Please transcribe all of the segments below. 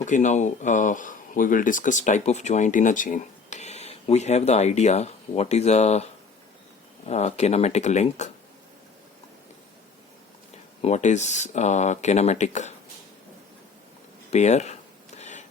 Okay, now we will discuss type of joint in a chain. We have the idea what is a kinematic link, what is a kinematic pair,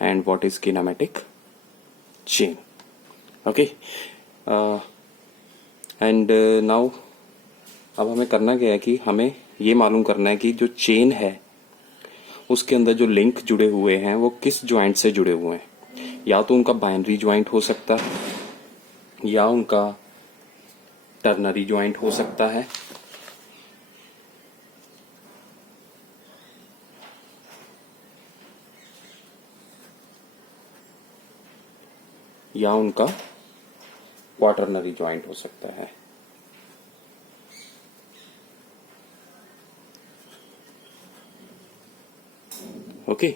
and what is kinematic chain. Okay, and now अब हमें करना क्या है कि हमें ये मालूम करना है कि जो चेन है उसके अंदर जो लिंक जुड़े हुए हैं वो किस ज्वाइंट से जुड़े हुए हैं। या तो उनका बाइनरी ज्वाइंट हो सकता है या उनका टर्नरी ज्वाइंट हो सकता है या उनका क्वाटरनरी ज्वाइंट हो सकता है। ओके,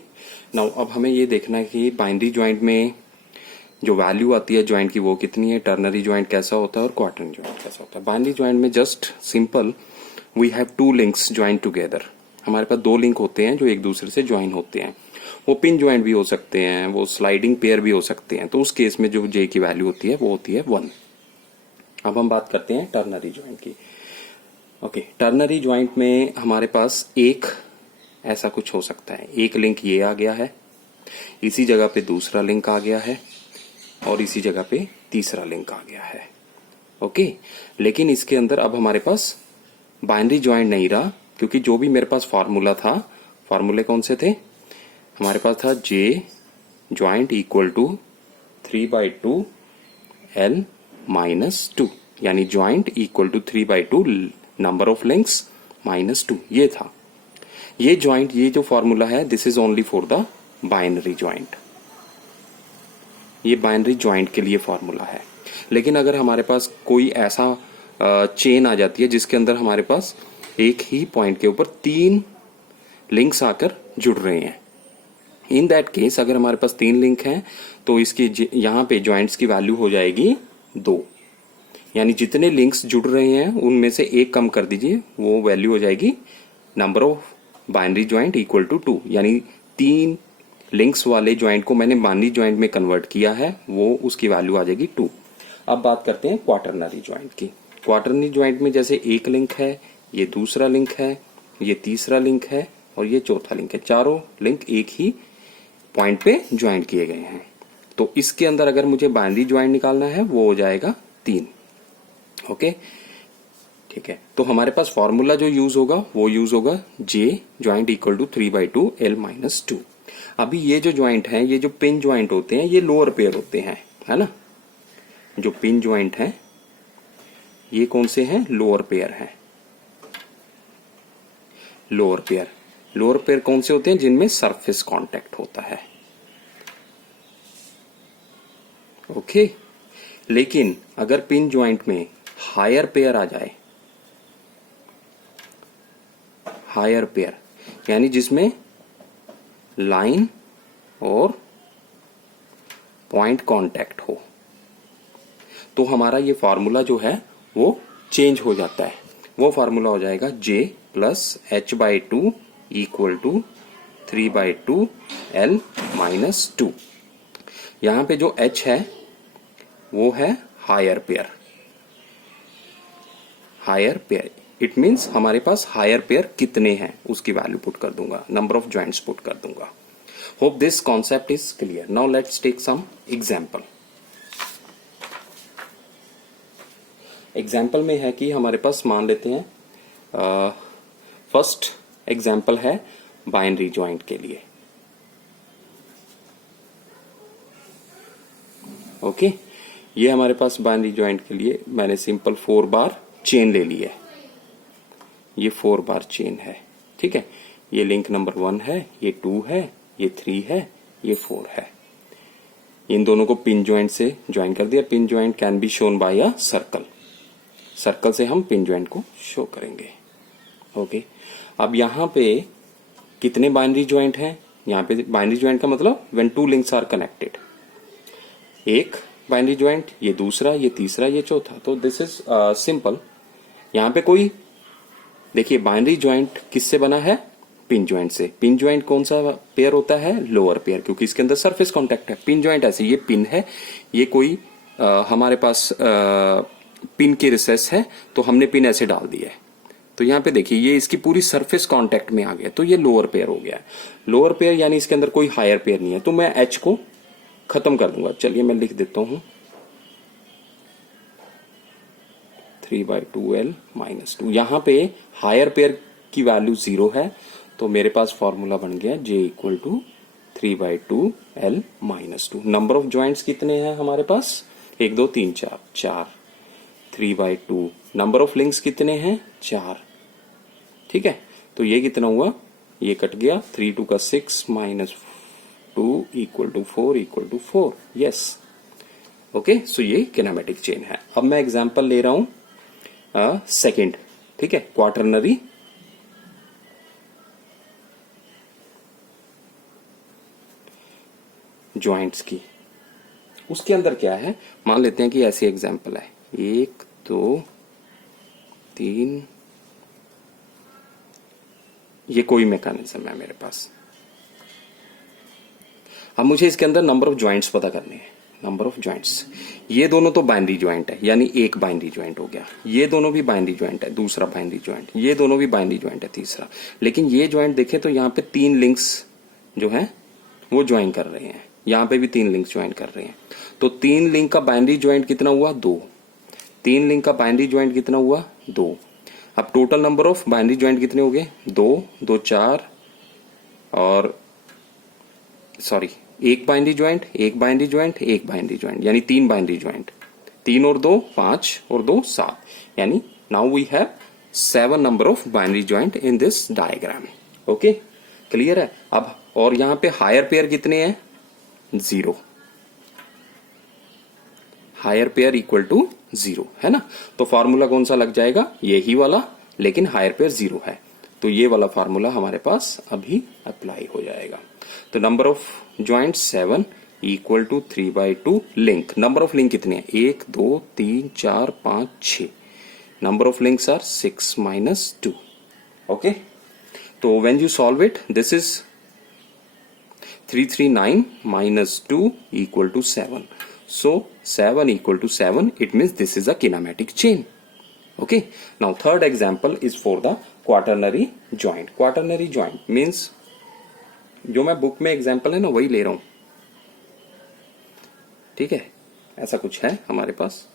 नाउ अब हमें ये देखना है कि बाइनरी ज्वाइंट में जो वैल्यू आती है ज्वाइंट की वो कितनी है, टर्नरी ज्वाइंट कैसा होता है और क्वाटरनरी ज्वाइंट कैसा होता है। बाइनरी ज्वाइंट में just simple we have two links join together. हमारे पास दो लिंक होते हैं जो एक दूसरे से ज्वाइन होते हैं। वो पिन ज्वाइंट भी हो सकते हैं, वो स्लाइडिंग पेयर भी हो सकते हैं। तो उस केस में जो जे की वैल्यू होती है वो होती है 1। अब हम बात करते हैं टर्नरी ज्वाइंट की। ओके, टर्नरी ज्वाइंट में हमारे पास एक ऐसा कुछ हो सकता है, एक लिंक ये आ गया है, इसी जगह पे दूसरा लिंक आ गया है और इसी जगह पे तीसरा लिंक आ गया है। ओके, लेकिन इसके अंदर अब हमारे पास बाइनरी ज्वाइंट नहीं रहा, क्योंकि जो भी मेरे पास फार्मूला था, फार्मूले कौन से थे हमारे पास, था J joint equal to 3/2 L minus 2, यानी joint equal to 3/2 number of links minus 2। ये था ये ज्वाइंट, ये जो फॉर्मूला है this is only for the binary joint. ये बाइनरी ज्वाइंट के लिए फॉर्मूला है। लेकिन अगर हमारे पास कोई ऐसा चेन आ जाती है जिसके अंदर हमारे पास एक ही पॉइंट के ऊपर 3 लिंक्स आकर जुड़ रहे हैं, इन दैट केस अगर हमारे पास 3 लिंक हैं तो इसकी यहां पे ज्वाइंट्स की वैल्यू हो जाएगी 2। यानी जितने लिंक्स जुड़ रहे हैं उनमें से एक कम कर दीजिए, वो वैल्यू हो जाएगी number of binary joint equal to 2। यानी 3 लिंक्स वाले ज्वाइंट को मैंने बाइनरी ज्वाइंट में कन्वर्ट किया है, वो उसकी वैल्यू आ जाएगी 2। अब बात करते हैं क्वाटरनरी ज्वाइंट की। क्वाटरनरी ज्वाइंट में जैसे एक लिंक है, ये दूसरा लिंक है, ये तीसरा लिंक है और ये चौथा लिंक है। चारों लिंक एक ही पॉइंट पे ज्वाइंट किए गए हैं। तो इसके अंदर अगर मुझे बाइनरी ज्वाइंट निकालना है वो हो जाएगा 3। ओके, ठीक है। तो हमारे पास फॉर्मूला जो यूज होगा वो यूज होगा J joint equal to 3/2 L minus 2। अभी ये जो ज्वाइंट है, ये जो पिन ज्वाइंट होते हैं ये लोअर पेयर होते हैं, है ना। जो पिन ज्वाइंट है ये कौन से हैं, लोअर पेयर हैं। लोअर पेयर, लोअर पेयर कौन से होते हैं, जिनमें सरफेस कांटेक्ट होता है। ओके, लेकिन अगर पिन ज्वाइंट में हायर पेयर आ जाए, हायर पेयर यानी जिसमें लाइन और पॉइंट कांटेक्ट हो, तो हमारा ये फार्मूला जो है वो चेंज हो जाता है। वो फार्मूला हो जाएगा J plus H/2 equal to 3/2 L minus 2। यहां पे जो H है वो है higher pair. Higher pair it means हमारे पास हायर पेयर कितने हैं उसकी वैल्यू पुट कर दूंगा, नंबर ऑफ ज्वाइंट्स पुट कर दूंगा। Hope this concept is clear. Now let's take some example. Example में है कि हमारे पास मान लेते हैं फर्स्ट एग्जांपल है बाइनरी ज्वाइंट के लिए। ओके, ये हमारे पास बाइनरी ज्वाइंट के लिए मैंने सिंपल 4 बार चेन ले ली है। ये 4 बार चेन है, ठीक है। ये लिंक नंबर 1 है, ये 2 है, ये 3 है, ये 4 है। इन दोनों को पिन ज्वाइंट से ज्वाइन कर दिया। Pin joint can be shown by a circle. Circle से हम पिन ज्वाइंट को शो करेंगे। ओके, अब यहां पे कितने बाइनरी ज्वाइंट हैं, यहां पे बाइनरी ज्वाइंट का मतलब व्हेन 2 लिंक्स आर कनेक्टेड। एक बाइनरी ज्वाइंट, ये दूसरा, ये तीसरा, ये चौथा। तो दिस इज सिंपल। यहां पे कोई देखिए बाइनरी ज्वाइंट किससे बना है, पिन ज्वाइंट से। पिन ज्वाइंट कौन सा पेयर होता है? लोअर पेयर, क्योंकि इसके अंदर सरफेस कांटेक्ट है। पिन ज्वाइंट ऐसे, ये पिन है, ये कोई हमारे पास पिन के रिसेस है, तो हमने पिन ऐसे डाल दिया है, तो यहाँ पे देखिए ये इसकी पूरी सरफेस कांटेक्ट में आ गया, तो ये लोअर पेयर हो गया है। लोअर पेयर यानी इसके अंदर कोई हायर पेयर नहीं है, तो मैं एच को खत्म कर दूंगा। चलिए मैं लिख देता हूं 3/2L - 2। यहां पे हायर पेयर की वैल्यू 0 है, तो मेरे पास फॉर्मूला बन गया J = 3/2L - 2। Number of joints कितने हैं हमारे पास? 1 2 3 4, 4 3/2। नंबर ऑफ लिंक्स कितने हैं? 4। ठीक है, तो ये कितना हुआ? ये कट गया, 3 2 का 6 - 2 = 4 = 4। Yes, okay. सो ये किनेमेटिक चेन है। अब मैं एग्जांपल ले रहा हूं सेकंड, ठीक है, क्वाटरनरी ज्वाइंट्स की। उसके अंदर क्या है, मान लेते हैं कि ऐसी एग्जांपल है, 1 2 3, ये कोई मैकेनिज्म है मेरे पास। अब मुझे इसके अंदर नंबर ऑफ ज्वाइंट्स पता करने हैं। नंबर ऑफ ज्वाइंट्स, ये दोनों तो बाइनरी ज्वाइंट है, यानी एक बाइनरी ज्वाइंट हो गया। ये दोनों भी बाइनरी ज्वाइंट है, दूसरा बाइनरी ज्वाइंट। ये दोनों भी बाइनरी ज्वाइंट है, तीसरा। लेकिन ये ज्वाइंट देखें तो यहाँ पे 3 लिंक्स जो है वो ज्वाइन कर रहे हैं, यहाँ पे भी 3 लिंक्स ज्वाइन कर रहे हैं। तो 3 लिंक का बाइनरी ज्वाइंट कितना हुआ? 2। 3 लिंक का बाइनरी ज्वाइंट कितना हुआ? 2। अब total number of binary joint कितने हो गए? 2 2 4 और सॉरी, एक बाइनरी ज्वाइंट, एक बाइनरी ज्वाइंट, एक बाइनरी ज्वाइंट, यानी 3 बाइनरी ज्वाइंट। 3 और 2 5 और 2 7, यानी now we have 7 number of binary joint in this diagram. Okay, clear है? अब और यहां पे हायर पेयर कितने हैं? 0। हायर पेयर इक्वल टू 0 है ना। तो फॉर्मूला कौन सा लग जाएगा? यही वाला, लेकिन हायर पेयर 0 है, तो ये वाला फॉर्मूला हमारे पास अभी अप्लाई हो जाएगा। तो number of joint 7 equal to 3/2 link. Number of link कितने हैं? 1 2 3 4 5 6। Number of links are 6 - 2। Okay, तो when you solve it, this is 339 - 2 = 7. So 7 = 7, it means this is a kinematic chain. Okay, now third example is for the quaternary joint. Quaternary joint means जो मैं book में example है ना वही ले रहा हूं, ठीक है, ऐसा कुछ है हमारे पास।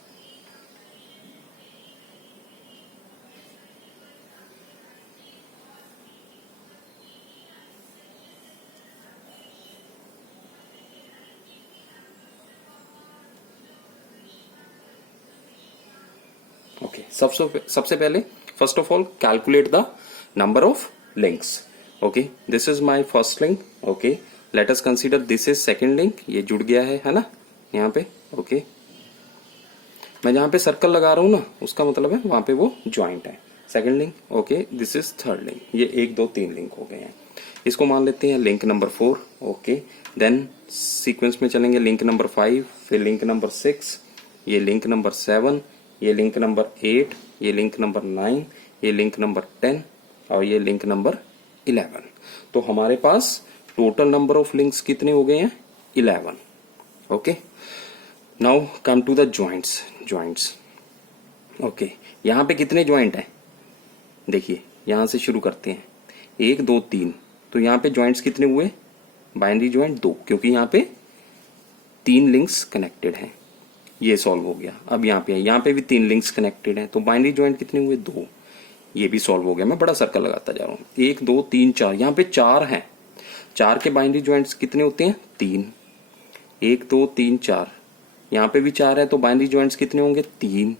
ओके, सबसे पहले first of all calculate the number of links. Okay, this is my first link. Okay, let us consider this is second link. ये जुड़ गया है ना यहाँ पे। ओके, मैं जहां पे सर्कल लगा रहा हूं ना, उसका मतलब है वहां पे वो ज्वाइंट है। Second link. Okay, this is third link. ये 1 2 3 लिंक हो गए हैं। इसको मान लेते हैं link number 4। Okay, then sequence में चलेंगे लिंक नंबर 5, फिर लिंक नंबर 6, ये लिंक नंबर 7, ये लिंक नंबर 8, ये लिंक नंबर 9, ये लिंक नंबर 10 और ये लिंक नंबर 11। तो हमारे पास टोटल नंबर ऑफ लिंक्स कितने हो गए हैं? 11। Okay, now come to the joints. Okay, यहां पे कितने ज्वाइंट हैं? देखिए, यहां से शुरू करते हैं। 1 2 3, तो यहां पे ज्वाइंट्स कितने हुए? बाइनरी ज्वाइंट 2, क्योंकि यहां पे 3 लिंक्स कनेक्टेड हैं। ये सॉल्व हो गया। अब यहाँ पे भी 3 लिंक्स कनेक्टेड हैं, तो बाइनरी ज्वाइंट कितने हुए? 2। ये भी सॉल्व हो गया। मैं बड़ा सर्कल लगाता जा रहा हूँ। 1 2 3 4, यहाँ पे 4 हैं। 4 के बाइनरी ज्वाइंट्स कितने होते हैं? 3। 1 2 3 4, यहाँ पे भी 4 है, तो बाइनरी ज्वाइंट्स कितने होंगे? 3।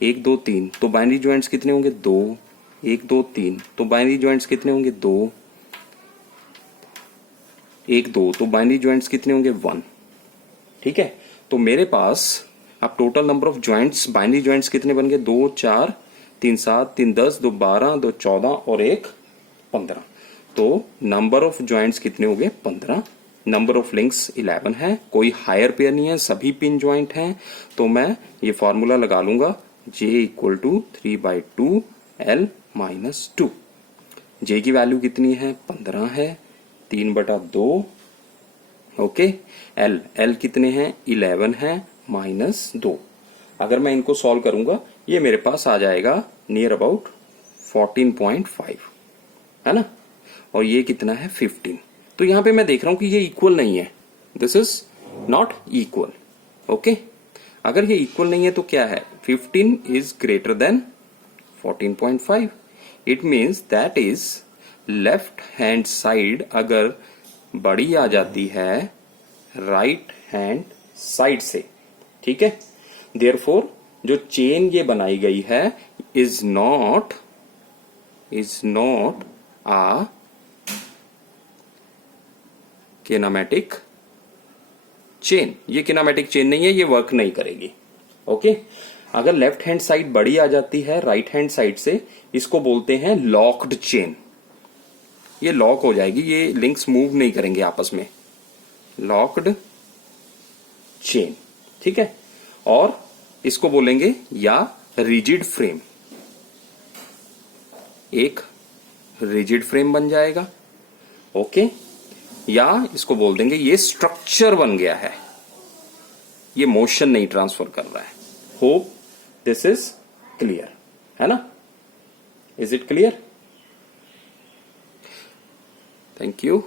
1 2 3, तो बाइनरी ज्वाइंट्स कितने होंगे? 2। 1 2 3, तो बाइनरी ज्वाइंट्स कितने होंगे? 2। 1 2, तो बाइनरी ज्वाइंट्स कितने होंगे? 1। ठीक है, तो मेरे पास अब total number of joints, binary joints कितने बन गए? 2 4 3 7 3 10 2 12 2 14 और 1 15। तो नंबर ऑफ ज्वाइंट्स कितने हो गए? 15। नंबर ऑफ लिंक्स 11 है। कोई हायर पेयर नहीं है, सभी पिन ज्वाइंट हैं। तो मैं ये फॉर्मूला लगा लूंगा J = 3/2L - 2। जे की वैल्यू कितनी है 15 है 3/2 ओके। एल एल कितने हैं 11 है -2। अगर मैं इनको सॉल्व करूंगा ये मेरे पास आ जाएगा नियर अबाउट 14.5 है ना, और ये कितना है 15। तो यहां पे मैं देख रहा हूं कि ये इक्वल नहीं है, this is not equal okay. अगर ये इक्वल नहीं है तो क्या है 15 is greater than 14.5। It means that is left hand side अगर बड़ी आ जाती है राइट हैंड साइड से, ठीक है। देयरफॉर जो चेन ये बनाई गई है is not a kinematic chain. ये किनेमैटिक चेन नहीं है, ये वर्क नहीं करेगी ओके। अगर लेफ्ट हैंड साइड बड़ी आ जाती है राइट हैंड साइड से, इसको बोलते हैं लॉक्ड चेन। ये लॉक हो जाएगी, ये लिंक्स मूव नहीं करेंगे आपस में, लॉक्ड चेन, ठीक है। और इसको बोलेंगे या रिजिड फ्रेम, एक रिजिड फ्रेम बन जाएगा ओके। या इसको बोल देंगे ये स्ट्रक्चर बन गया है, ये मोशन नहीं ट्रांसफर कर रहा है। होप दिस इज क्लियर है ना, is it clear? Thank you.